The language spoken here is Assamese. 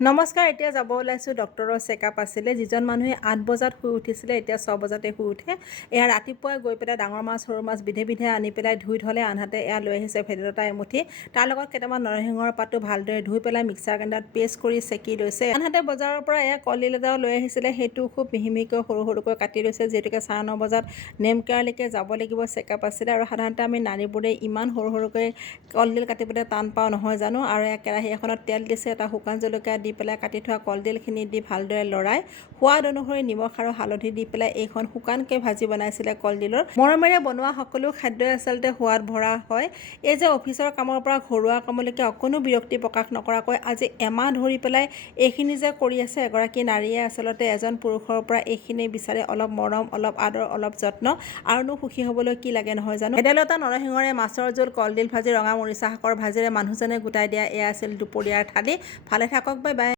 নমস্কাৰ। এতিয়া যাব ওলাইছোঁ ডক্টৰৰ চেকআপ আছিলে। যিজন মানুহে 8 বজাত শুই উঠিছিলে এতিয়া 6 বজাতে শুই উঠে। এয়া ৰাতিপুৱাই গৈ পেলাই ডাঙৰ মাছ সৰু মাছ বিধে বিধে আনি পেলাই ধুই থ'লে, আনহাতে এয়া লৈ আহিছে ভেদাইলতা এমুঠি, তাৰ লগত কেইটামান নৰসিংহৰ পাতো ভালদৰে ধুই পেলাই মিক্সাৰ গ্ৰাইণ্ডাৰত পেষ্ট কৰি চেকি লৈছে। আনহাতে বজাৰৰ পৰা এয়া কলডিল এটাও লৈ আহিছিলে, সেইটো খুব মিহি মিহিকৈ সৰু সৰুকৈ কাটি লৈছে, যিহেতুকে 9:30 বজাত নেমকেয়াৰলৈকে যাব লাগিব, চেকআপ আছিলে। আৰু সাধাৰণতে আমি নাৰীবোৰে ইমান সৰু সৰুকৈ কলডিল কাটিবলৈ টান পাওঁ নহয় জানো। আৰু এয়া কেৰাহী এখনত তেল দিছে, এটা শুকান জলকীয়া দি পেলাই কাটি থোৱা কলডিলখিনি দি ভালদৰে লৰাই সোৱাদ অনুসৰি নিমখ আৰু হালধি দি পেলাই এইখন শুকানকৈ ভাজি বনাইছিলে কলডিলৰ। মৰমেৰে বনোৱা সকলো খাদ্যই আচলতে সোৱাদ ভৰা হয়। এই যে অফিচৰ কামৰ পৰা ঘৰুৱা কামলৈকে অকণো বিৰক্তি প্ৰকাশ নকৰাকৈ আজি এমাহ ধৰি পেলাই এইখিনি যে কৰি আছে এগৰাকী নাৰীয়ে, আচলতে এজন পুৰুষৰ পৰা এইখিনি বিচাৰে, অলপ মৰম, অলপ আদৰ, অলপ যত্ন, আৰুনো সুখী হ'বলৈ কি লাগে নহয় জানো। ভেদাইলতা নৰসিংহৰে মাছৰ জোল, কলডিল ভাজি, ৰঙা মৰিচা শাকৰ ভাজিৰে মানুহজনে গোটাই দিয়া এয়া আছিল দুপৰীয়াৰ থালি। ভালে থাকক বা